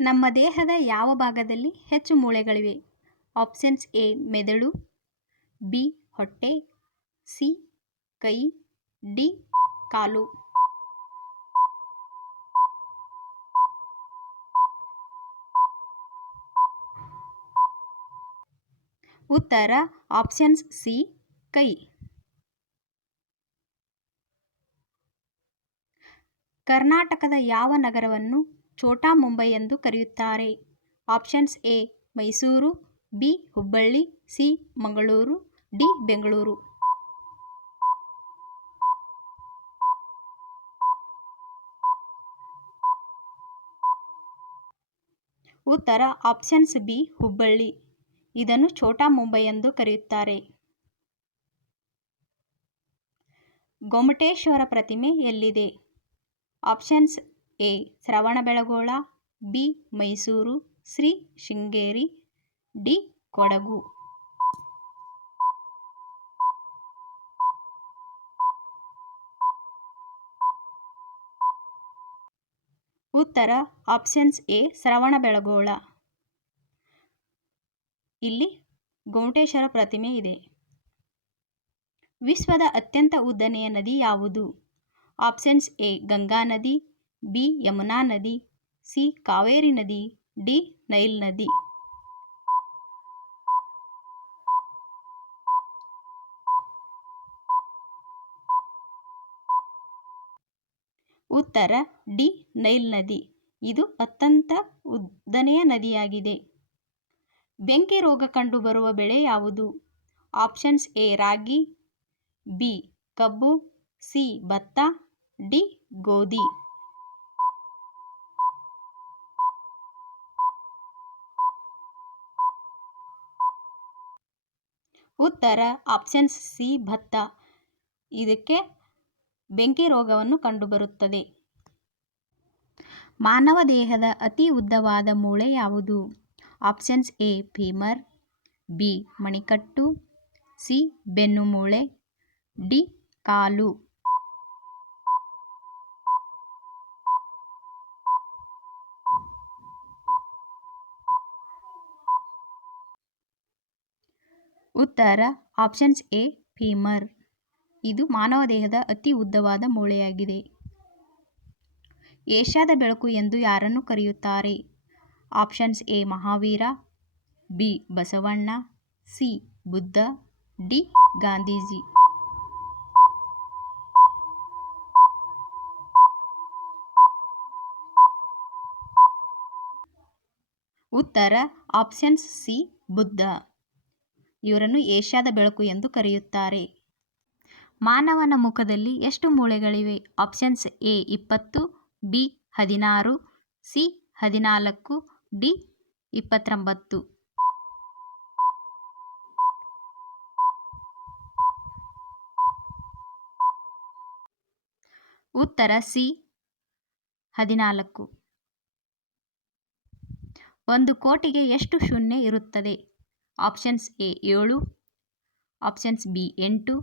ನಮ್ಮ ದೇಹದ ಯಾವ ಭಾಗದಲ್ಲಿ ಹೆಚ್ಚು ಮೂಳೆಗಳಿವೆ? ಆಪ್ಷನ್ಸ್ ಎ, ಮೆದುಳು, ಬಿ, ಹೊಟ್ಟೆ, ಸಿ, ಕೈ, ಡಿ, ಕಾಲು. ಉತ್ತರ, ಆಪ್ಷನ್ಸ್ ಸಿ, ಕೈ. ಕರ್ನಾಟಕದ ಯಾವ ನಗರವನ್ನು ಛೋಟಾ ಮುಂಬೈ ಎಂದು ಕರೆಯುತ್ತಾರೆ. Options A, Mysuru, B, Hubballi, C, Mangaluru, D, Bengaluru. ಉತ್ತರ, ಆಪ್ಷನ್ಸ್ ಬಿ, ಹುಬ್ಬಳ್ಳಿ. ಇದನ್ನು ಛೋಟಾ ಮುಂಬೈ ಎಂದು ಕರೆಯುತ್ತಾರೆ. ಗೊಮಟೇಶ್ವರ ಪ್ರತಿಮೆ ಎಲ್ಲಿದೆ? Options A. Shravanabelagola, B. Mysuru, C. Sringeri, D. Kodagu. ಉತ್ತರ, ಆಪ್ಷನ್ಸ್ ಎ. ಶ್ರವಣಬೆಳಗೊಳ. ಇಲ್ಲಿ ಗೊಮಟೇಶ್ವರ ಪ್ರತಿಮೆ ಇದೆ. ವಿಶ್ವದ ಅತ್ಯಂತ ಉದ್ದನೆಯ ನದಿ ಯಾವುದು? Options A. ಗಂಗಾ ನದಿ ಬಿ ಯಮುನಾ ನದಿ, ಸಿ ಕಾವೇರಿ ನದಿ, ಡಿ ನೈಲ್ ನದಿ. ಉತ್ತರ, ಡಿ ನೈಲ್ ನದಿ. ಇದು ಅತ್ಯಂತ ಉದ್ದನೆಯ ನದಿಯಾಗಿದೆ. ಬೆಂಕಿ ರೋಗ ಕಂಡುಬರುವ ಬೆಳೆ ಯಾವುದು? ಆಪ್ಷನ್ಸ್ ಎ, ರಾಗಿ, ಬಿ ಕಬ್ಬು, ಸಿ ಭತ್ತ, ಡಿ ಗೋಧಿ. ಉತ್ತರ ಆಪ್ಷನ್ಸ್ ಸಿ, ಭತ್ತ. ಇದಕ್ಕೆ ಬೆಂಕಿ ರೋಗವನ್ನು ಕಂಡುಬರುತ್ತದೆ. ಮಾನವ ದೇಹದ ಅತಿ ಉದ್ದವಾದ ಮೂಳೆ ಯಾವುದು? ಆಪ್ಷನ್ಸ್ ಎ, ಫೀಮರ್, ಬಿ, ಮಣಿಕಟ್ಟು, ಸಿ ಬೆನ್ನು ಮೂಳೆ ಡಿ, ಕಾಲು. ಉತ್ತರ ಆಪ್ಷನ್ಸ್ ಎ ಫೀಮರ್ ಇದು ಮಾನವ ದೇಹದ ಅತಿ ಉದ್ದವಾದ ಮೂಳೆಯಾಗಿದೆ. ಏಷ್ಯಾದ ಬೆಳಕು ಎಂದು ಯಾರನ್ನು ಕರೆಯುತ್ತಾರೆ? Options A Mahavira B Basavanna C Buddha D Gandhiji. ಉತ್ತರ ಆಪ್ಷನ್ಸ್ ಸಿ ಬುದ್ಧ. ಇವರನ್ನು ಏಷ್ಯಾದ ಬೆಳಕು ಎಂದು ಕರೆಯುತ್ತಾರೆ. ಮಾನವನ ಮುಖದಲ್ಲಿ ಎಷ್ಟು ಮೂಳೆಗಳಿವೆ? ಆಪ್ಷನ್ಸ್ ಎ ಇಪ್ಪತ್ತು, ಬಿ ಹದಿನಾರು, ಸಿ ಹದಿನಾಲ್ಕು, ಡಿ ಇಪ್ಪತ್ತೊಂಬತ್ತು. ಉತ್ತರ ಸಿ ಹದಿನಾಲ್ಕು. ಒಂದು ಕೋಟಿಗೆ ಎಷ್ಟು ಶೂನ್ಯ ಇರುತ್ತದೆ? ಆಪ್ಷನ್ಸ್ ಎ ಏಳು ಆಪ್ಷನ್ಸ್ ಬಿ ಎಂಟು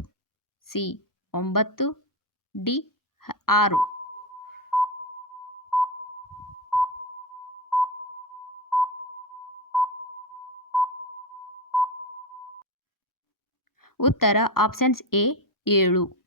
ಸಿ ಒಂಬತ್ತು ಡಿ ಆರು. ಉತ್ತರ ಆಪ್ಷನ್ಸ್ ಎ ಏಳು.